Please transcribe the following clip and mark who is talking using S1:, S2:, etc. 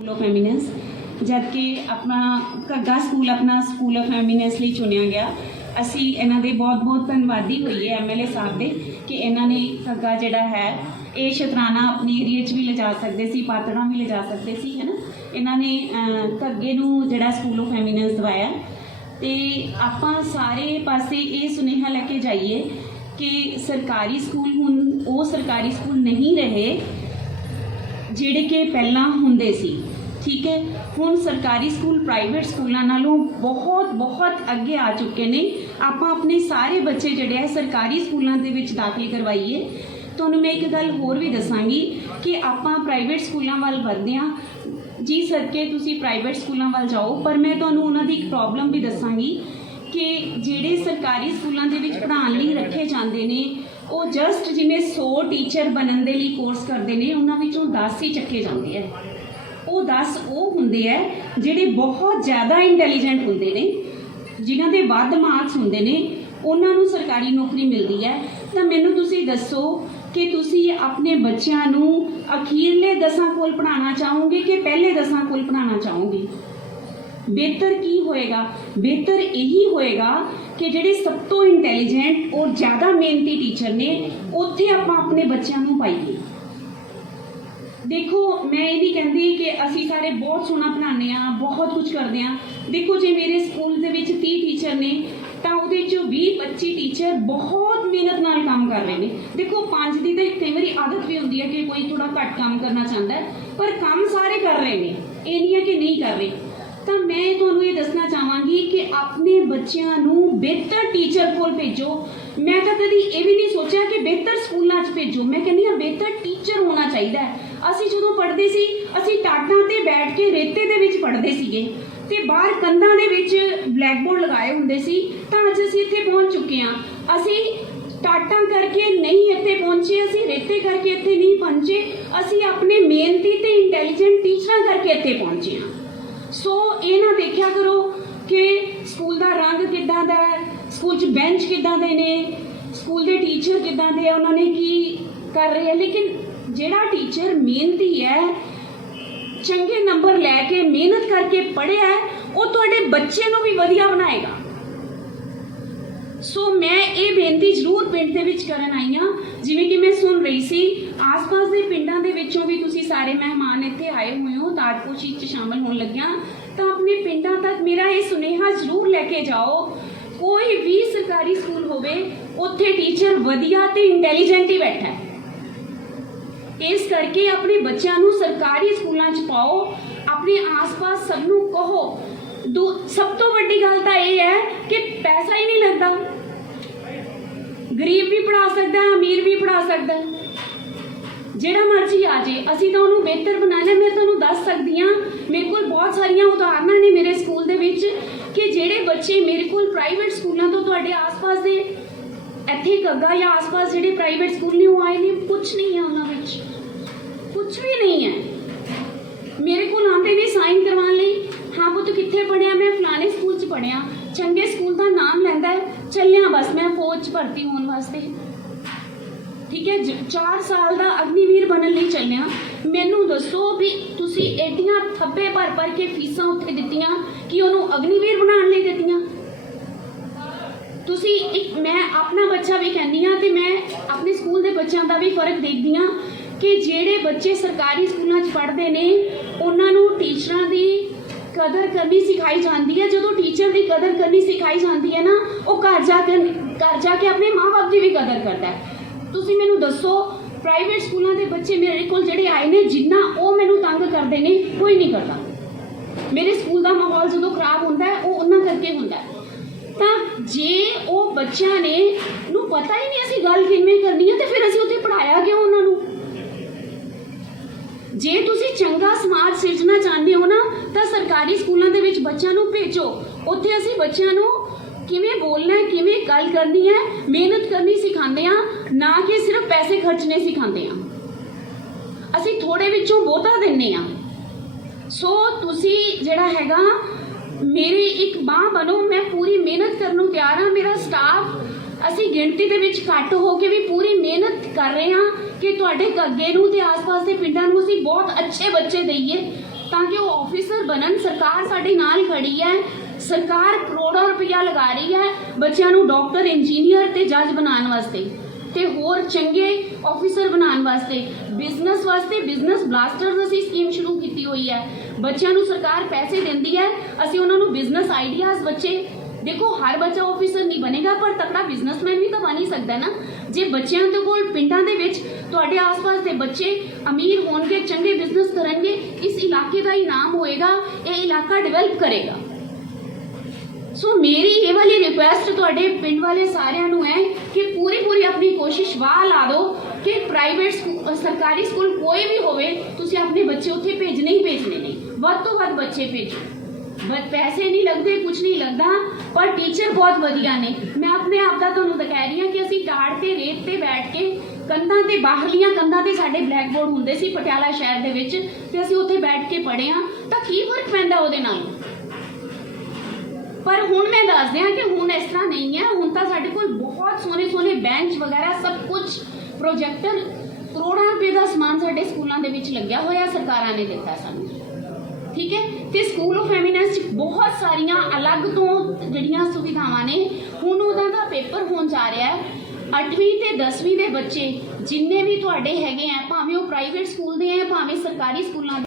S1: School of eminence ਜਦਕਿ ਆਪਣਾ Ghagga school ਆਪਣਾ ਸਕੂਲ ਆਫ ਐਮੀਨੈਂਸ ਲਈ ਚੁਣਿਆ ਗਿਆ। ਅਸੀਂ ਇਹਨਾਂ ਦੇ ਬਹੁਤ-ਬਹੁਤ ਧੰਨਵਾਦੀ ਹੋਈਏ ਐਮਐਲਏ ਸਾਹਿਬ ਦੇ ਕਿ ਇਹਨਾਂ ਨੇ ਘੱਗਾ ਜਿਹੜਾ ਹੈ, ਇਹ ਸ਼ਤਰਾਣਾ ਆਪਣੇ ਏਰੀਆ 'ਚ ਵੀ ਲਿਜਾ ਸਕਦੇ ਸੀ, ਪਾਤੜਾਂ ਵੀ ਲਿਜਾ ਸਕਦੇ ਸੀ ਹੈ ਨਾ ਇਹਨਾਂ ਨੇ ਘੱਗੇ ਨੂੰ ਜਿਹੜਾ ਸਕੂਲ ਆਫ ਐਮੀਨੈਂਸ ਦਵਾਇਆ। ਤੇ ਆਪਾਂ ਸਾਰੇ ਪਾਸੇ ਇਹ ਸੁਨੇਹਾ ਲੈ ਕੇ ਜਾਈਏ ਕਿ ਸਰਕਾਰੀ ਸਕੂਲ ਹੁਣ, ਉਹ ਸਰਕਾਰੀ ਸਕੂਲ ਨਹੀਂ ਰਹੇ, ਜਿਹੜੇ ਕਿ ਪਹਿਲਾਂ ਹੁੰਦੇ ਸੀ। ਠੀਕ ਹੈ? ਹੁਣ ਸਰਕਾਰੀ ਸਕੂਲ ਪ੍ਰਾਈਵੇਟ ਸਕੂਲਾਂ ਨਾਲੋਂ ਬਹੁਤ ਬਹੁਤ ਅੱਗੇ ਆ ਚੁੱਕੇ ਨੇ। ਆਪਾਂ ਆਪਣੇ ਸਾਰੇ ਬੱਚੇ ਜਿਹੜੇ ਆ, ਸਰਕਾਰੀ ਸਕੂਲਾਂ ਦੇ ਵਿੱਚ ਦਾਖਲ ਕਰਵਾਈਏ। ਤੁਹਾਨੂੰ ਮੈਂ ਇੱਕ ਗੱਲ ਹੋਰ ਵੀ ਦੱਸਾਂਗੀ ਕਿ ਆਪਾਂ ਪ੍ਰਾਈਵੇਟ ਸਕੂਲਾਂ ਵੱਲ ਵਧਦੇ ਹਾਂ। ਜੀ ਸਦਕੇ ਤੁਸੀਂ ਪ੍ਰਾਈਵੇਟ ਸਕੂਲਾਂ ਵੱਲ ਜਾਓ, ਪਰ ਮੈਂ ਤੁਹਾਨੂੰ ਉਹਨਾਂ ਦੀ ਇੱਕ ਪ੍ਰੋਬਲਮ ਵੀ ਦੱਸਾਂਗੀ ਕਿ ਜਿਹੜੇ ਸਰਕਾਰੀ ਸਕੂਲਾਂ ਦੇ ਵਿੱਚ ਪੜ੍ਹਾਉਣ ਲਈ ਰੱਖੇ ਜਾਂਦੇ ਨੇ, ਉਹ ਜਸਟ ਜਿਵੇਂ 100 ਟੀਚਰ ਬਣਨ ਦੇ ਲਈ ਕੋਰਸ ਕਰਦੇ ਨੇ, ਉਹਨਾਂ ਵਿੱਚੋਂ 10 ਹੀ ਚੱਕੇ ਜਾਂਦੇ ਆ। ਉਹ 10 ਉਹ ਹੁੰਦੇ ਆ ਜਿਹੜੇ ਬਹੁਤ ਜ਼ਿਆਦਾ ਇੰਟੈਲੀਜੈਂਟ ਹੁੰਦੇ ਨੇ, ਜਿਨ੍ਹਾਂ ਦੇ ਵੱਧ ਮਾਰਕਸ ਹੁੰਦੇ ਨੇ, ਉਹਨਾਂ ਨੂੰ ਸਰਕਾਰੀ ਨੌਕਰੀ ਮਿਲਦੀ ਹੈ ਤਾਂ ਮੈਨੂੰ ਤੁਸੀਂ ਦੱਸੋ ਕਿ ਤੁਸੀਂ ਆਪਣੇ ਬੱਚਿਆਂ ਨੂੰ ਅਖੀਰਲੇ ਦਸਾਂ ਕੋਲ ਪੜ੍ਹਾਉਣਾ ਚਾਹੋਗੇ ਕਿ ਪਹਿਲੇ ਦਸਾਂ ਕੋਲ ਪੜ੍ਹਾਉਣਾ ਚਾਹੋਗੇ? ਬਿਹਤਰ ਕੀ ਹੋਏਗਾ? ਬਿਹਤਰ ਇਹੀ ਹੋਏਗਾ ਕਿ ਜਿਹੜੇ ਸਭ ਤੋਂ ਇੰਟੈਲੀਜੈਂਟ ਔਰ ਜ਼ਿਆਦਾ ਮਿਹਨਤੀ ਟੀਚਰ ਨੇ, ਉੱਥੇ ਆਪਾਂ ਆਪਣੇ ਬੱਚਿਆਂ ਨੂੰ ਪਾਈਏ। ਦੇਖੋ, ਮੈਂ ਇਹ ਨਹੀਂ ਕਹਿੰਦੀ ਕਿ ਅਸੀਂ ਸਾਰੇ ਬਹੁਤ ਸੋਹਣਾ ਪੜ੍ਹਾਉਂਦੇ ਆ ਬਹੁਤ ਕੁਝ ਕਰਦੇ ਆ ਦੇਖੋ, ਜੇ ਮੇਰੇ ਸਕੂਲ ਦੇ ਵਿੱਚ 30 ਟੀਚਰ ਨੇ, ਤਾਂ ਉਹਦੇ ਚੋਂ 20 25 ਟੀਚਰ ਬਹੁਤ ਮਿਹਨਤ ਨਾਲ ਕੰਮ ਕਰ ਰਹੇ ਨੇ। ਦੇਖੋ, ਪੰਜ ਦੀ ਤਾਂ ਕਈ ਵਾਰੀ ਆਦਤ ਵੀ ਹੁੰਦੀ ਹੈ ਕਿ ਕੋਈ ਥੋੜਾ ਘੱਟ ਕੰਮ ਕਰਨਾ ਚਾਹੁੰਦਾ ਹੈ, ਪਰ ਕੰਮ ਸਾਰੇ ਕਰ ਰਹੇ ਨੇ, ਇਹ ਨਹੀਂ ਹੈ ਕਿ ਨਹੀਂ ਕਰ ਰਹੇ। ਤਾਂ ਮੈਂ ਤੁਹਾਨੂੰ ਇਹ ਦੱਸਣਾ ਚਾਹਾਂਗੀ ਕਿ ਆਪਣੇ ਬੱਚਿਆਂ ਨੂੰ ਬਿਹਤਰ ਟੀਚਰ ਕੋਲ ਭੇਜੋ। ਮੈਂ ਤਾਂ ਕਦੀ ਇਹ ਵੀ ਨਹੀਂ ਸੋਚਿਆ ਕਿ ਬਿਹਤਰ ਸਕੂਲਾਂ 'ਚ ਭੇਜੋ। ਮੈਂ ਕਹਿੰਦੀ ਹਾਂ, ਬਿਹਤਰ ਟੀਚਰ ਹੋਣਾ ਚਾਹੀਦਾ ਹੈ। ਅਸੀਂ ਜਦੋਂ ਪੜ੍ਹਦੇ ਸੀ, ਅਸੀਂ ਟਾਟਾਂ ਤੇ ਬੈਠ ਕੇ ਰੇਤੇ ਦੇ ਵਿੱਚ ਪੜ੍ਹਦੇ ਸੀਗੇ ਤੇ ਬਾਹਰ ਕੰਧਾਂ ਦੇ ਵਿੱਚ ਬਲੈਕ ਬੋਰਡ ਲਗਾਏ ਹੁੰਦੇ ਸੀ, ਤਾਂ ਅੱਜ ਅਸੀਂ ਇੱਥੇ ਪਹੁੰਚ ਚੁੱਕੇ ਹਾਂ। ਅਸੀਂ ਟਾਟਾਂ ਕਰਕੇ ਨਹੀਂ ਇੱਥੇ ਪਹੁੰਚੇ, ਅਸੀਂ ਰੇਤੇ ਕਰਕੇ ਇੱਥੇ ਨਹੀਂ ਪਹੁੰਚੇ, ਅਸੀਂ ਆਪਣੇ ਮਿਹਨਤੀ ਤੇ ਇੰਟੈਲੀਜੈਂਟ ਟੀਚਰਾਂ ਕਰਕੇ ਇੱਥੇ ਪਹੁੰਚੇ ਹਾਂ। ਸੋ ਇਹ ਨਾ ਦੇਖਿਆ ਕਰੋ ਕਿ ਸਕੂਲ ਦਾ ਰੰਗ ਕਿੱਦਾਂ ਦਾ ਹੈ, ਸਕੂਲ 'ਚ ਬੈਂਚ ਕਿੱਦਾਂ ਦੇ ਨੇ, ਸਕੂਲ ਦੇ ਟੀਚਰ ਕਿੱਦਾਂ ਦੇ ਆ, ਉਹਨਾਂ ਨੇ ਕੀ ਕਰ ਰਹੇ ਆ, ਲੇਕਿਨ ਜਿਹੜਾ ਟੀਚਰ ਮਿਹਨਤੀ ਹੈ, ਚੰਗੇ ਨੰਬਰ ਲੈ ਕੇ ਮਿਹਨਤ ਕਰਕੇ ਪੜ੍ਹਿਆ ਉਹ ਤੁਹਾਡੇ ਬੱਚੇ ਨੂੰ ਵੀ ਵਧੀਆ ਬਣਾਏਗਾ। ਸੋ ਮੈਂ ਇਹ ਬੇਨਤੀ ਜ਼ਰੂਰ ਪਿੰਡ ਦੇ ਵਿੱਚ ਕਰਨ ਆਈ ਹਾਂ, ਜਿਵੇਂ ਕਿ ਮੈਂ ਸੁਣ ਰਹੀ ਸੀ, ਆਸ-ਪਾਸ ਦੇ ਪਿੰਡਾਂ ਦੇ ਵਿੱਚੋਂ ਵੀ ਤੁਸੀਂ ਸਾਰੇ ਮਹਿਮਾਨ ਇੱਥੇ ਆਏ ਹੋਏ ਹੋ ਤਾਜਪੋਸ਼ੀ 'ਚ ਸ਼ਾਮਲ ਹੋਣ ਲੱਗਿਆ, ਤਾਂ ਆਪਣੇ ਪਿੰਡਾਂ ਤੱਕ ਮੇਰਾ ਇਹ ਸੁਨੇਹਾ ਜ਼ਰੂਰ ਲੈ ਕੇ ਜਾਓ। ਕੋਈ ਵੀ ਸਰਕਾਰੀ ਸਕੂਲ ਹੋਵੇ, ਉੱਥੇ ਟੀਚਰ ਵਧੀਆ ਤੇ ਇੰਟੈਲੀਜੈਂਟ ਹੀ ਬੈਠਾ ਹੈ। ਇਸ ਕਰਕੇ ਆਪਣੇ ਬੱਚਿਆਂ ਨੂੰ ਸਰਕਾਰੀ ਸਕੂਲਾਂ 'ਚ ਪਾਓ, ਆਪਣੇ ਆਸ-ਪਾਸ ਸਭ ਨੂੰ ਕਹੋ। ਦੂ, ਸਭ ਤੋਂ ਵੱਡੀ ਗੱਲ ਤਾਂ ਇਹ ਹੈ ਕਿ ਪੈਸਾ ਹੀ ਨਹੀਂ ਲੱਗਦਾ। ਗਰੀਬ ਵੀ ਪੜਾ ਸਕਦਾ, ਅਮੀਰ ਵੀ ਪੜਾ ਸਕਦਾ। ਜਿਹੜਾ ਮਰਜ਼ੀ ਆ ਜੇ, ਅਸੀਂ ਤਾਂ ਉਹਨੂੰ ਬਿਹਤਰ ਬਣਾਣਾ ਮੈਂ ਤੁਹਾਨੂੰ ਦੱਸ ਸਕਦੀ ਹਾਂ, ਮੇਰੇ ਕੋਲ ਬਹੁਤ ਸਾਰੀਆਂ ਉਦਾਹਰਨਾਂ ਨੇ ਮੇਰੇ ਸਕੂਲ ਦੇ ਵਿੱਚ ਕਿ ਜਿਹੜੇ ਬੱਚੇ ਮੇਰੇ ਕੋਲ ਪ੍ਰਾਈਵੇਟ ਸਕੂਲਾਂ ਤੋਂ ਤੁਹਾਡੇ ਆਸ-ਪਾਸ ਦੇ, ਇੱਥੇ ਗੱਗਾ ਜਾਂ ਆਸ-ਪਾਸ ਜਿਹੜੇ ਪ੍ਰਾਈਵੇਟ ਸਕੂਲ ਨੇ, ਉਹ ਆਏ ਨੇ। ਕੁਝ ਨਹੀਂ ਹੈ ਉਹਨਾਂ ਵਿੱਚ ਕੁਝ ਵੀ ਨਹੀਂ ਹੈ ਮੇਰੇ ਕੋਲ ਆਉਂਦੇ ਨੇ ਸਾਈਨ ਕਰਵਾਉਣ ਲਈ ਹਾਂ ਪੁੱਤ ਕਿੱਥੇ ਪੜਿਆ ਮੈਂ ਫਲਾਣੇ ਸਕੂਲ 'ਚ ਪੜਿਆ ਚੰਗੇ ਸਕੂਲ ਦਾ ਨਾਮ ਲੈਂਦਾ ਹੈ ਚੱਲਿਆ ਬਸ ਮੈਂ ਫੌਜ 'ਚ ਭਰਤੀ ਹੋਣ ਵਾਸਤੇ। ਠੀਕ ਹੈ 4 ਸਾਲ ਦਾ ਅਗਨੀਵੀਰ ਬਣਨ ਲਈ ਚੱਲਿਆ। ਮੈਨੂੰ ਦੱਸੋ ਵੀ ਤੁਸੀਂ ਐਡੀਆਂ ਥੱਬੇ ਭਰ ਭਰ ਕੇ ਫੀਸਾਂ ਉੱਥੇ ਦਿੱਤੀਆਂ ਕਿ ਉਹਨੂੰ ਅਗਨੀਵੀਰ ਬਣਾਉਣ ਲਈ ਦਿੱਤੀਆਂ? ਤੁਸੀਂ ਇੱਕ, ਮੈਂ ਆਪਣਾ ਬੱਚਾ ਵੀ ਕਹਿੰਦੀ ਆ ਤੇ ਮੈਂ ਆਪਣੇ ਸਕੂਲ ਦੇ ਬੱਚਿਆਂ ਦਾ ਵੀ ਫ਼ਰਕ ਦੇਖਦੀ ਆ ਕਿ ਜਿਹੜੇ ਬੱਚੇ ਸਰਕਾਰੀ ਸਕੂਲਾਂ 'ਚ ਪੜ੍ਹਦੇ ਨੇ, ਉਹਨਾਂ ਨੂੰ ਟੀਚਰਾਂ ਦੀ ਕਦਰ ਕਰਨੀ ਸਿਖਾਈ ਜਾਂਦੀ ਹੈ। ਜਦੋਂ ਟੀਚਰ ਦੀ ਕਦਰ ਕਰਨੀ ਸਿਖਾਈ ਜਾਂਦੀ ਹੈ ਨਾ, ਉਹ ਘਰ ਜਾ ਕੇ, ਘਰ ਜਾ ਕੇ ਆਪਣੇ ਮਾਪੇ ਦੀ ਵੀ ਕਦਰ ਕਰਦਾ ਹੈ। ਤੁਸੀਂ ਮੈਨੂੰ ਦੱਸੋ ਪ੍ਰਾਈਵੇਟ ਸਕੂਲਾਂ ਦੇ ਬੱਚੇ ਮੇਰੇ ਕੋਲ ਜਿਹੜੇ ਆਏ ਨੇ, ਜਿੰਨਾ ਉਹ ਮੈਨੂੰ ਤੰਗ ਕਰਦੇ ਨੇ, ਕੋਈ ਨਹੀਂ ਕਰਦਾ। ਮੇਰੇ ਸਕੂਲ ਦਾ ਮਾਹੌਲ ਜਦੋਂ ਖਰਾਬ ਹੁੰਦਾ ਹੈ, ਉਹ ਉਹਨਾਂ ਕਰਕੇ ਹੁੰਦਾ ਹੈ। ਤਾਂ ਜੇ ਉਹ ਬੱਚਿਆਂ ਨੇ, ਨੂੰ ਪਤਾ ਹੀ ਨਹੀਂ ਅਸੀਂ ਗੱਲ ਕਿਵੇਂ ਕਰਨੀ ਹੈ, ਤੇ ਫਿਰ ਅਸੀਂ ਉੱਥੇ ਪੜਾਇਆ ਕਿਉਂ ਉਹਨਾਂ ਨੂੰ? ਜੇ ਤੁਸੀਂ ਚੰਗਾ ਸਮਾਜ ਸਿਰਜਣਾ ਚਾਹੁੰਦੇ ਹੋ ਨਾ, ਤਾਂ ਸਰਕਾਰੀ ਸਕੂਲਾਂ ਦੇ ਵਿੱਚ ਬੱਚਿਆਂ ਨੂੰ ਭੇਜੋ। ਉੱਥੇ ਅਸੀਂ ਬੱਚਿਆਂ ਨੂੰ ਕਿਵੇਂ ਬੋਲਣਾ ਹੈ, ਕਿਵੇਂ ਗੱਲ ਕਰਨੀ ਹੈ, ਮਿਹਨਤ ਕਰਨੀ ਸਿਖਾਉਂਦੇ ਆ ਨਾ ਕਿ ਸਿਰਫ ਪੈਸੇ ਖਰਚਣੇ ਸਿਖਾਉਂਦੇ ਆ ਅਸੀਂ ਥੋੜੇ ਵਿੱਚੋਂ ਬਹੁਤਾ ਦਿੰਨੇ ਆ ਸੋ ਤੁਸੀਂ ਜਿਹੜਾ ਹੈਗਾ, ਮੇਰੀ ਇੱਕ ਬਾਹ ਬਣੋ, ਮੈਂ ਪੂਰੀ ਮਿਹਨਤ ਕਰਨ ਨੂੰ ਤਿਆਰ ਹਾਂ, ਮੇਰਾ ਸਟਾਫ ਅਸੀਂ ਗਿਣਤੀ ਦੇ ਵਿੱਚ ਘੱਟ ਹੋ ਕੇ ਵੀ ਪੂਰੀ ਮਿਹਨਤ ਕਰ ਰਹੇ ਹਾਂ। ਕਿ ਤੁਹਾਡੇ ਅੱਗੇ ਨੂੰ ਤੇ ਆਸ-ਪਾਸ ਦੇ ਪਿੰਡਾਂ ਨੂੰ ਅਸੀਂ ਬਹੁਤ ਅੱਛੇ ਬੱਚੇ ਦਈਏ
S2: ਤਾਂ ਕਿ ਉਹ ਆਫੀਸਰ ਬਣਨ। ਸਰਕਾਰ ਸਾਡੇ ਨਾਲ ਖੜੀ ਹੈ। ਸਰਕਾਰ ਕਰੋੜਾਂ ਰੁਪਇਆ ਲਗਾ ਰਹੀ ਹੈ ਬੱਚਿਆਂ ਨੂੰ ਡਾਕਟਰ ਇੰਜੀਨੀਅਰ ਤੇ ਜੱਜ ਬਣਾਉਣ ਵਾਸਤੇ ਤੇ ਹੋਰ ਚੰਗੇ ਆਫੀਸਰ ਬਣਾਉਣ ਵਾਸਤੇ। ਬਿਜ਼ਨਸ ਵਾਸਤੇ ਬਿਜ਼ਨਸ ਬਲਾਸਟਰਸ ਅਸੀਂ ਸਕੀਮ ਸ਼ੁਰੂ ਕੀਤੀ ਹੋਈ ਹੈ। ਬੱਚਿਆਂ ਨੂੰ ਸਰਕਾਰ ਪੈਸੇ ਦਿੰਦੀ ਹੈ। ਅਸੀਂ ਉਹਨਾਂ ਨੂੰ ਬਿਜ਼ਨਸ ਆਈਡੀਆਜ਼ ਬੱਚੇ ਦੇਖੋ ਹਰ ਬੱਚਾ ਆਫੀਸਰ ਨਹੀਂ ਬਣੇਗਾ ਪਰ ਤਕੜਾ ਬਿਜ਼ਨਸਮੈਨ ਵੀ ਤਾਂ ਬਣ ਹੀ ਸਕਦਾ ਨਾ ਜੇ ਬੱਚਿਆਂ ਦੇ ਕੋਲ ਪਿੰਡਾਂ ਦੇ ਵਿੱਚ ਤੁਹਾਡੇ ਆਸ-ਪਾਸ ਦੇ ਬੱਚੇ ਅਮੀਰ ਹੋਣਗੇ ਚੰਗੇ ਬਿਜ਼ਨਸ ਕਰਨਗੇ ਇਸ ਇਲਾਕੇ ਦਾ ਹੀ ਨਾਮ ਹੋਏਗਾ ਇਹ ਇਲਾਕਾ ਡਿਵੈਲਪ ਕਰੇਗਾ ਸੋ ਮੇਰੀ ਇਹ ਵਾਲੀ ਰਿਕੁਐਸਟ ਤੁਹਾਡੇ ਪਿੰਡ ਵਾਲੇ ਸਾਰਿਆਂ ਨੂੰ ਹੈ ਕਿ ਪੂਰੀ ਪੂਰੀ ਆਪਣੀ ਕੋਸ਼ਿਸ਼ ਵਾਹ ਲਾ ਦਿਓ ਕਿ ਪ੍ਰਾਈਵੇਟ ਸਰਕਾਰੀ ਸਕੂਲ ਕੋਈ ਵੀ ਹੋਵੇ ਤੁਸੀਂ ਆਪਣੇ ਬੱਚੇ ਉੱਥੇ ਭੇਜਣੇ ਹੀ ਭੇਜਣੇ ਨੇ ਵੱਧ ਤੋਂ ਵੱਧ ਬੱਚੇ ਭੇਜੋ ਪੈਸੇ ਨਹੀਂ ਲੱਗਦੇ ਕੁਝ ਨਹੀਂ ਲੱਗਦਾ, ਪਰ ਟੀਚਰ ਬਹੁਤ ਵਧੀਆ ਨੇ। ਮੈਂ ਆਪਣੇ ਆਪ ਦਾ ਤੁਹਾਨੂੰ ਤਾਂ ਰਹੀ ਹਾਂ ਕਿ ਅਸੀਂ ਟਾੜ ਤੇ, ਰੇਤ ਤੇ ਬੈਠ ਕੇ ਕੰਧਾਂ ਤੇ ਬਾਹਰਲੀਆਂ ਕੰਧਾਂ ਤੇ ਸਾਡੇ ਬਲੈਕ ਬੋਰਡ ਹੁੰਦੇ ਸੀ ਪਟਿਆਲਾ ਸ਼ਹਿਰ ਦੇ ਵਿੱਚ ਤੇ ਅਸੀਂ ਉੱਥੇ ਬੈਠ ਕੇ ਪੜ੍ਹੇ ਆ ਤਾਂ ਕੀ ਫ਼ਰਕ ਪੈਂਦਾ ਉਹਦੇ ਨਾਲ? ਪਰ ਹੁਣ ਮੈਂ ਦੱਸ ਦਿਆਂ ਕਿ ਹੁਣ ਇਸ ਤਰ੍ਹਾਂ ਨਹੀਂ ਹੈ। ਹੁਣ ਤਾਂ ਸਾਡੇ ਕੋਲ ਬਹੁਤ ਸੋਹਣੇ ਸੋਹਣੇ ਬੈਂਚ ਵਗੈਰਾ, ਸਭ ਕੁਝ ਪ੍ਰੋਜੈਕਟਰ ਕਰੋੜਾਂ ਰੁਪਏ ਦਾ ਸਮਾਨ ਸਾਡੇ ਸਕੂਲਾਂ ਦੇ ਵਿੱਚ ਲੱਗਿਆ ਹੋਇਆ, ਸਰਕਾਰਾਂ ਨੇ ਦਿੱਤਾ ਸਾਨੂੰ। ਠੀਕ ਹੈ? ਤੇ ਸਕੂਲ ਆਫ ਐਮੀਨੈਂਸ ਬਹੁਤ ਸਾਰੀਆਂ ਅਲੱਗ ਤੋਂ ਜਿਹੜੀਆਂ ਸੁਵਿਧਾਵਾਂ ਨੇ, ਹੁਣ ਉਹਨਾਂ ਦਾ ਪੇਪਰ ਹੋਣ ਜਾ ਰਿਹਾ ਹੈ। 8ਵੀਂ ਤੇ 10ਵੀਂ ਦੇ ਬੱਚੇ ਜਿੰਨੇ ਵੀ ਤੁਹਾਡੇ ਹੈਗੇ ਆ, ਭਾਵੇਂ ਉਹ ਪ੍ਰਾਈਵੇਟ ਸਕੂਲ ਦੇ ਆ, ਭਾਵੇਂ ਸਰਕਾਰੀ ਸਕੂਲਾਂ ਦੇ